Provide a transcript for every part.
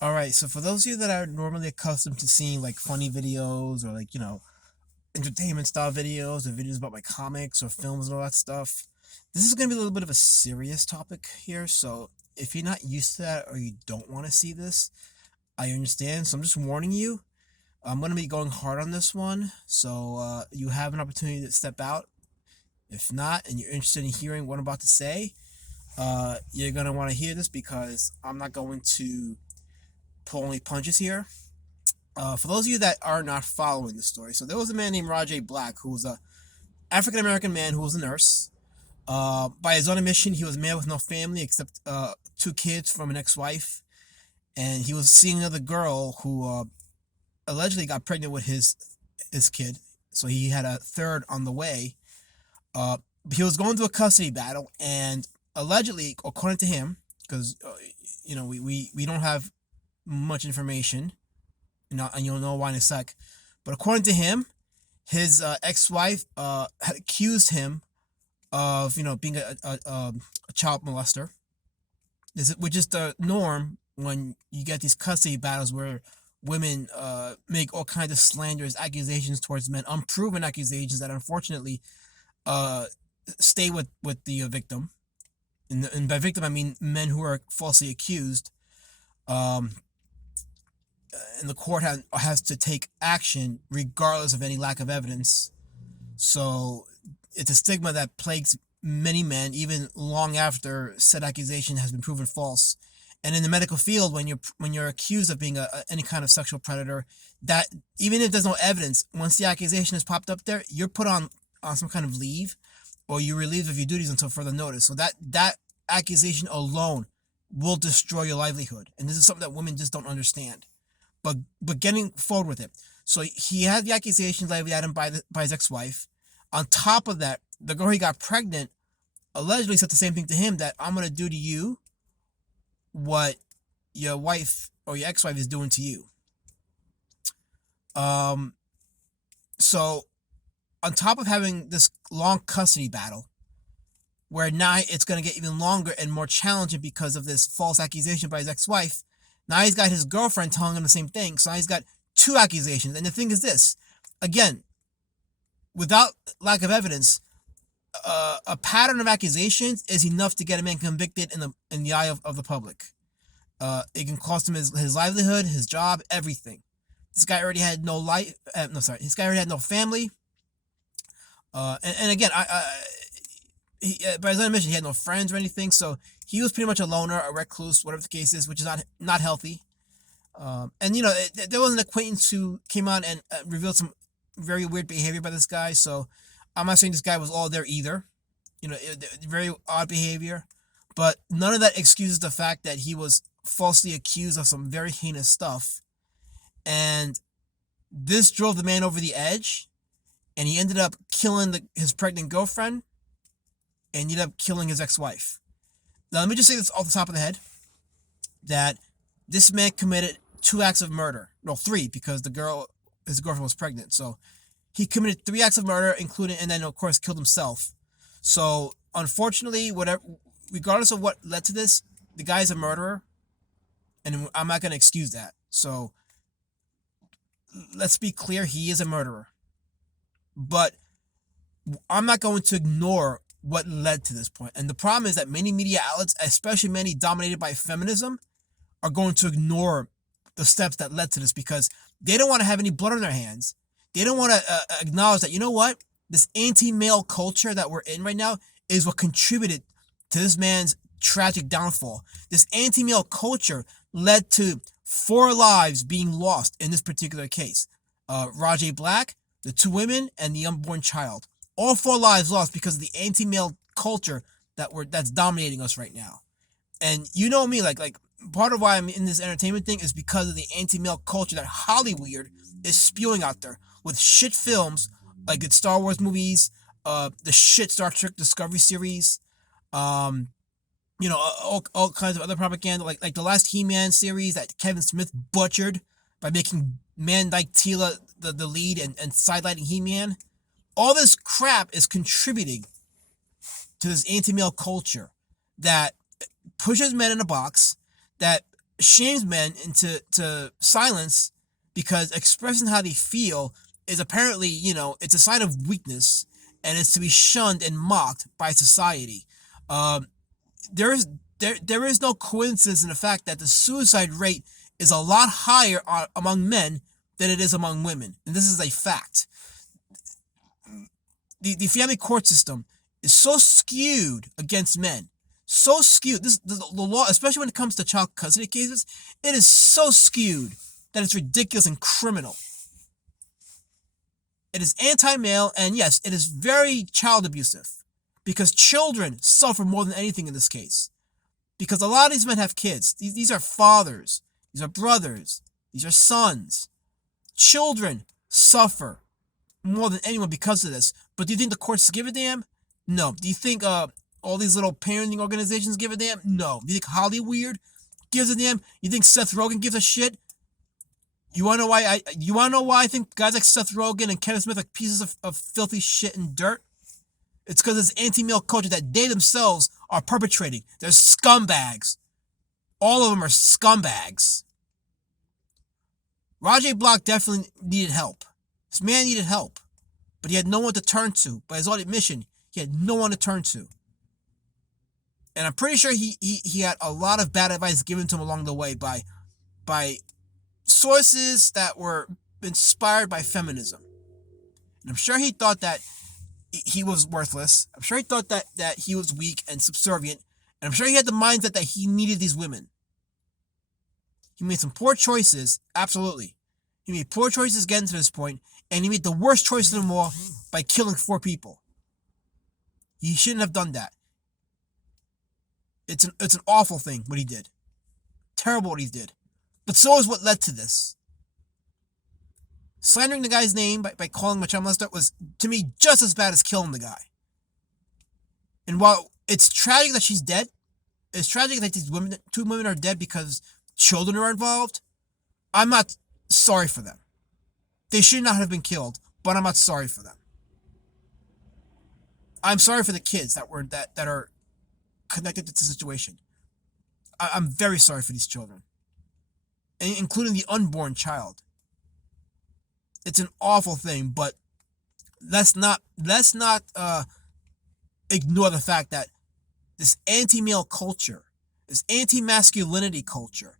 All right, so for those of you that are normally accustomed to seeing like funny videos or like, entertainment style videos or videos about like comics or films and all that stuff, this is going to be a little bit of a serious topic here. So if you're not used to that or you don't want to see this, I understand. So I'm just warning you. I'm going to be going hard on this one. So you have an opportunity to step out. If not, and you're interested in hearing what I'm about to say, you're going to want to hear this because I'm not going to pull any punches here. For those of you that are not following the story, so there was a man named Rajaee Black who was a African American man who was a nurse. By his own admission, he was a man with no family except two kids from an ex-wife, and he was seeing another girl who allegedly got pregnant with his kid. So he had a third on the way. Uh, he was going through a custody battle, and allegedly, according to him, because we don't have much information, and you'll know why in a sec. But according to him, his ex-wife had accused him of being a child molester. Which is the norm when you get these custody battles where women make all kinds of slanderous accusations towards men, unproven accusations that unfortunately uh, stay with the victim. And by victim, I mean men who are falsely accused. Um, and the court has to take action regardless of any lack of evidence. So it's a stigma that plagues many men even long after said accusation has been proven false. And in the medical field, when you're accused of being any kind of sexual predator, that even if there's no evidence, once the accusation has popped up there, you're put on some kind of leave, or you're relieved of your duties until further notice. So that accusation alone will destroy your livelihood, and this is something that women just don't understand. But getting forward with it. So he had the accusations levied at him by his ex-wife. On top of that, the girl he got pregnant allegedly said the same thing to him, that I'm gonna do to you what your wife or your ex-wife is doing to you. Um, so on top of having this long custody battle, where now it's gonna get even longer and more challenging because of this false accusation by his ex-wife. Now he's got his girlfriend telling him the same thing. So now he's got two accusations. And the thing is this, again, without lack of evidence, a pattern of accusations is enough to get a man convicted in the eye of the public. It can cost him his livelihood, his job, everything. This guy already had no life. No, sorry. This guy already had no family. And again, by his own admission, he had no friends or anything. So he was pretty much a loner, a recluse, whatever the case is, which is not healthy. And there was an acquaintance who came on and revealed some very weird behavior by this guy. So I'm not saying this guy was all there either. Very odd behavior, but none of that excuses the fact that he was falsely accused of some very heinous stuff, and this drove the man over the edge, and he ended up killing his pregnant girlfriend, and ended up killing his ex-wife. Now, let me just say this off the top of the head, that this man committed two acts of murder. No, three, because his girlfriend was pregnant. So he committed three acts of murder, including, and then of course killed himself. So unfortunately, regardless of what led to this, the guy's a murderer, and I'm not going to excuse that. So let's be clear, he is a murderer. But I'm not going to ignore what led to this point. And the problem is that many media outlets, especially many dominated by feminism, are going to ignore the steps that led to this because they don't want to have any blood on their hands. They don't want to acknowledge that, you know what? This anti-male culture that we're in right now is what contributed to this man's tragic downfall. This anti-male culture led to 4 lives being lost in this particular case. Rajaee Black, the 2 women, and the unborn child. All 4 lives lost because of the anti-male culture that's dominating us right now. And you know me, like part of why I'm in this entertainment thing is because of the anti-male culture that Hollywood is spewing out there with shit films like the Star Wars movies, the shit Star Trek Discovery series, um, all kinds of other propaganda, like the last He-Man series that Kevin Smith butchered by making man like Teela the lead and sidelighting He-Man. All this crap is contributing to this anti-male culture that pushes men in a box, that shames men into silence because expressing how they feel is apparently, it's a sign of weakness and it's to be shunned and mocked by society. Um, there is there is no coincidence in the fact that the suicide rate is a lot higher among men than it is among women, and this is a fact. The family court system is so skewed against men, so skewed. The law, especially when it comes to child custody cases, it is so skewed that it's ridiculous and criminal. It is anti-male, and yes, it is very child abusive because children suffer more than anything in this case. Because a lot of these men have kids. These are fathers. These are brothers. These are sons. Children suffer more than anyone because of this. But do you think the courts give a damn? No. Do you think all these little parenting organizations give a damn? No. Do you think Hollywood gives a damn? You think Seth Rogen gives a shit? You wanna know why I think guys like Seth Rogen and Kevin Smith are pieces of filthy shit and dirt? It's because it's anti-male culture that they themselves are perpetrating. They're scumbags. All of them are scumbags. Rajaee Block definitely needed help. This man needed help. But he had no one to turn to. By his own admission, he had no one to turn to. And I'm pretty sure he had a lot of bad advice given to him along the way by sources that were inspired by feminism. And I'm sure he thought that he was worthless. I'm sure he thought that he was weak and subservient. And I'm sure he had the mindset that he needed these women. He made some poor choices, absolutely. He made poor choices getting to this point, and he made the worst choice of them all by killing 4 people. He shouldn't have done that. It's an awful thing what he did. Terrible what he did. But so is what led to this. Slandering the guy's name by calling him a child molester was, to me, just as bad as killing the guy. And while it's tragic that she's dead, it's tragic that these 2 women are dead because children are involved, I'm not sorry for them. They should not have been killed, but I'm not sorry for them. I'm sorry for the kids that are connected to the situation. I'm very sorry for these children, including the unborn child. It's an awful thing, but let's not ignore the fact that this anti-male culture, this anti-masculinity culture,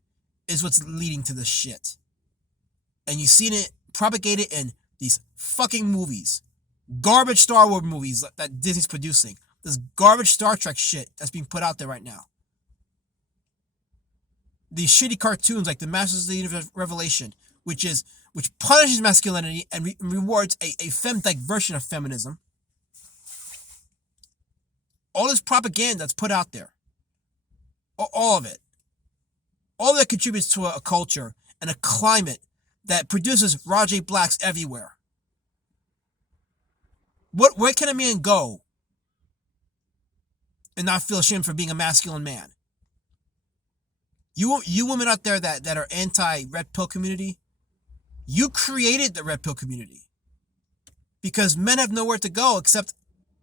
is what's leading to this shit. And you've seen it propagated in these fucking movies. Garbage Star Wars movies that Disney's producing. This garbage Star Trek shit that's being put out there right now. These shitty cartoons like the Masters of the Universe Revelation, which punishes masculinity and rewards a femtech version of feminism. All this propaganda that's put out there. All of it. All that contributes to a culture and a climate that produces Rajaee Blacks everywhere. Where can a man go and not feel ashamed for being a masculine man? You women out there that are anti-red pill community, you created the red pill community. Because men have nowhere to go except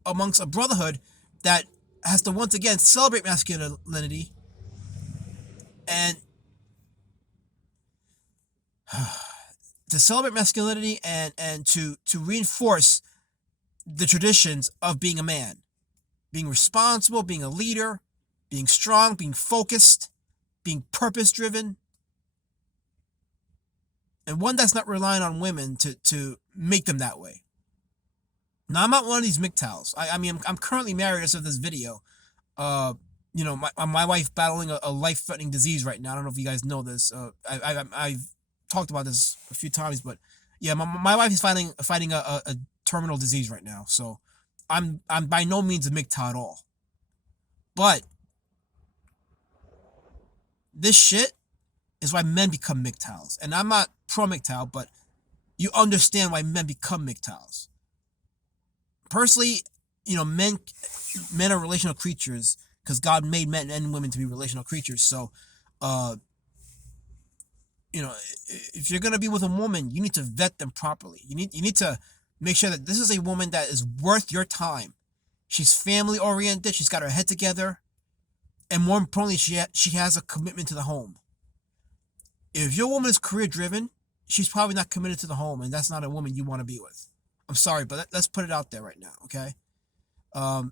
amongst a brotherhood that has to once again celebrate masculinity and to celebrate masculinity and to reinforce the traditions of being a man, being responsible, being a leader, being strong, being focused, being purpose-driven, and one that's not relying on women to make them that way. Now, I'm not one of these MGTOWs. I mean, I'm currently married as of this video. My wife battling a life-threatening disease right now. I don't know if you guys know this. I've talked about this a few times, but yeah, my wife is fighting a terminal disease right now. So I'm by no means a MGTOW at all. But this shit is why men become MGTOWs. And I'm not pro-MGTOW, but you understand why men become MGTOWs. Personally, men are relational creatures because God made men and women to be relational creatures. So, if you're gonna be with a woman, you need to vet them properly. You need to make sure that this is a woman that is worth your time. She's family oriented. She's got her head together, and more importantly, she has a commitment to the home. If your woman is career driven, she's probably not committed to the home, and that's not a woman you want to be with. I'm sorry, but let's put it out there right now, okay? Um,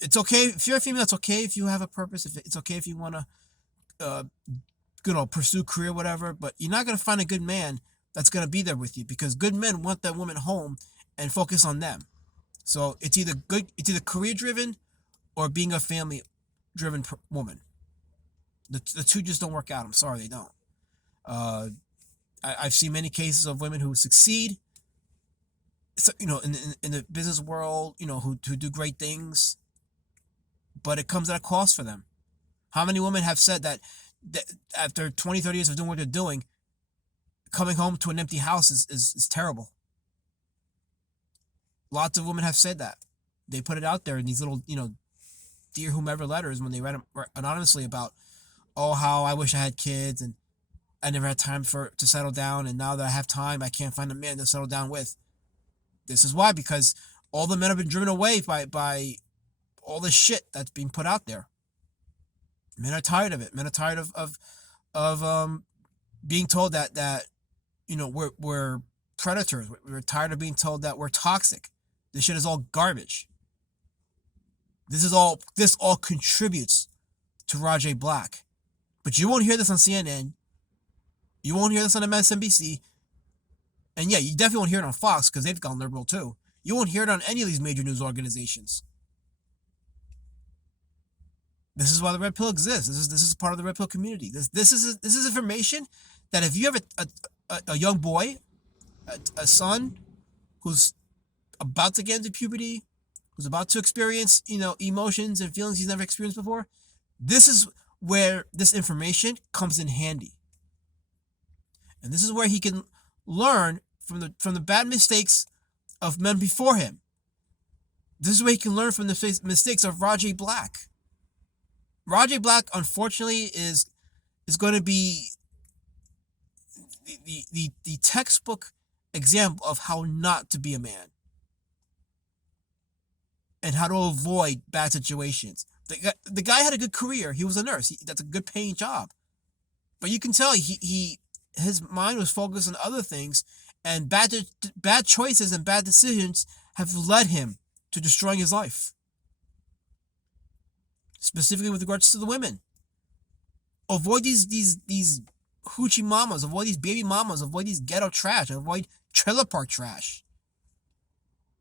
it's okay if you're a female. It's okay if you have a purpose. If it's okay if you want to, uh, pursue career, whatever. But you're not gonna find a good man that's gonna be there with you because good men want that woman home and focus on them. So it's either career driven or being a family driven woman. The two just don't work out. I'm sorry, they don't. Uh, I've seen many cases of women who succeed, so, in the business world, who do great things, but it comes at a cost for them. How many women have said that after 20, 30 years of doing what they're doing, coming home to an empty house is terrible? Lots of women have said that. They put it out there in these little, dear whomever letters when they read them anonymously about, oh, how I wish I had kids and I never had time to settle down, and now that I have time, I can't find a man to settle down with. This is why, because all the men have been driven away by all the shit that's being put out there. Men are tired of it. Men are tired of being told that we're predators. We're tired of being told that we're toxic. This shit is all garbage. This all contributes to Rajaee Black. But you won't hear this on CNN. You won't hear this on MSNBC. And yeah, you definitely won't hear it on Fox because they've gone liberal too. You won't hear it on any of these major news organizations. This is why the Red Pill exists. This is part of the Red Pill community. This is information that if you have a young boy, a son who's about to get into puberty, who's about to experience emotions and feelings he's never experienced before, this is where this information comes in handy. And this is where he can learn from the bad mistakes of men before him. This is where he can learn from the mistakes of Rajaee Black. Rajaee Black, unfortunately, is going to be the textbook example of how not to be a man and how to avoid bad situations. The guy had a good career. He was a nurse. That's a good paying job. But you can tell his mind was focused on other things, and bad choices and bad decisions have led him to destroying his life. Specifically with regards to the women. Avoid these hoochie mamas. Avoid these baby mamas. Avoid these ghetto trash. Avoid trailer park trash.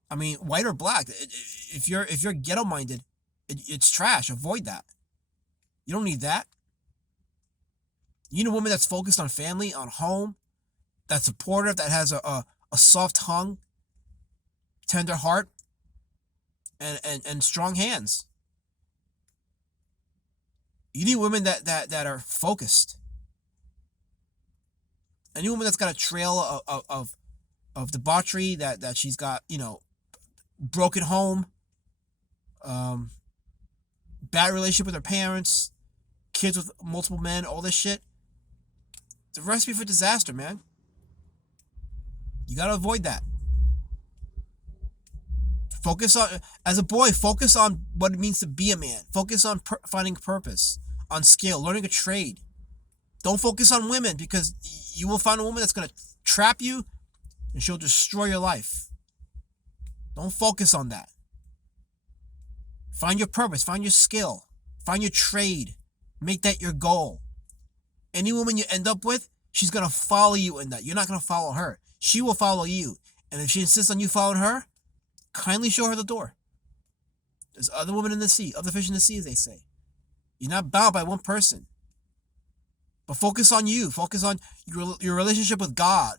I mean, white or black. If you're ghetto minded, it's trash. Avoid that. You don't need that. You need a woman that's focused on family, on home, that's supportive, that has a soft tongue, tender heart, and strong hands. You need women that are focused. Any woman that's got a trail of debauchery, that she's got, broken home, bad relationship with her parents, kids with multiple men, all this shit. It's a recipe for disaster, man. You gotta avoid that. As a boy, focus on what it means to be a man. Focus on finding purpose, on skill, learning a trade. Don't focus on women, because you will find a woman that's gonna trap you and she'll destroy your life. Don't focus on that. Find your purpose, find your skill, find your trade. Make that your goal. Any woman you end up with, she's gonna follow you in that. You're not gonna follow her. She will follow you. And if she insists on you following her, kindly show her the door. There's other women in the sea, other fish in the sea, as they say. You're not bound by one person. But focus on you. Focus on your relationship with God,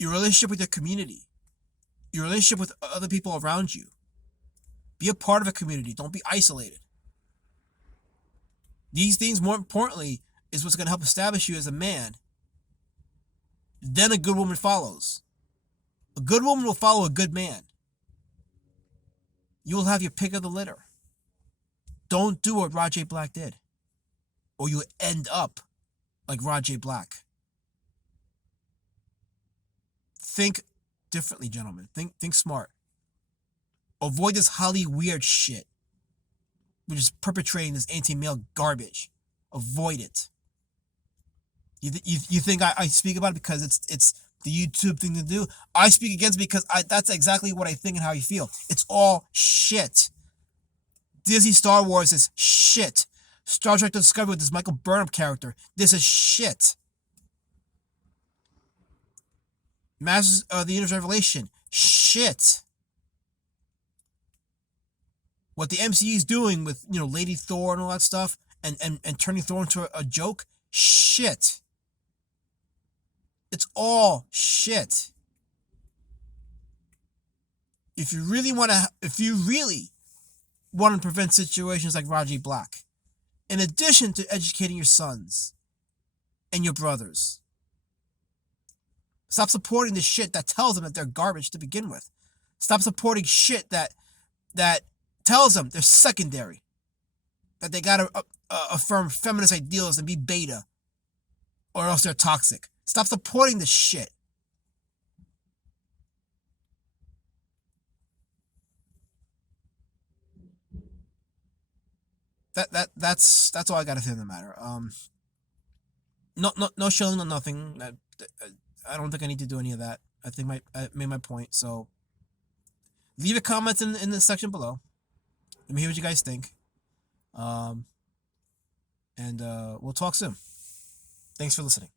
your relationship with your community, your relationship with other people around you. Be a part of a community. Don't be isolated. These things, more importantly, is what's going to help establish you as a man. Then a good woman follows. A good woman will follow a good man. You will have your pick of the litter. Don't do what Rajaee Black did, or you'll end up like Rajaee Black. Think differently, gentlemen. Think smart. Avoid this highly weird shit, which is perpetrating this anti-male garbage. Avoid it. You think I speak about it because it's the YouTube thing to do? I speak against it because that's exactly what I think and how I feel. It's all shit. Disney Star Wars is shit. Star Trek Discovery with this Michael Burnham character. This is shit. Masters of the Universe Revelation. Shit. What the MCU is doing with, Lady Thor and all that stuff, and turning Thor into a joke. Shit. It's all shit. If you really want to prevent situations like Rajaee Black, in addition to educating your sons and your brothers, stop supporting the shit that tells them that they're garbage to begin with. Stop supporting shit that tells them they're secondary, that they gotta affirm feminist ideals and be beta, or else they're toxic. Stop supporting this shit. That's all I gotta say on the matter. No shilling, no nothing. I don't think I need to do any of that. I think I made my point. So leave a comment in the section below. Let me hear what you guys think. And we'll talk soon. Thanks for listening.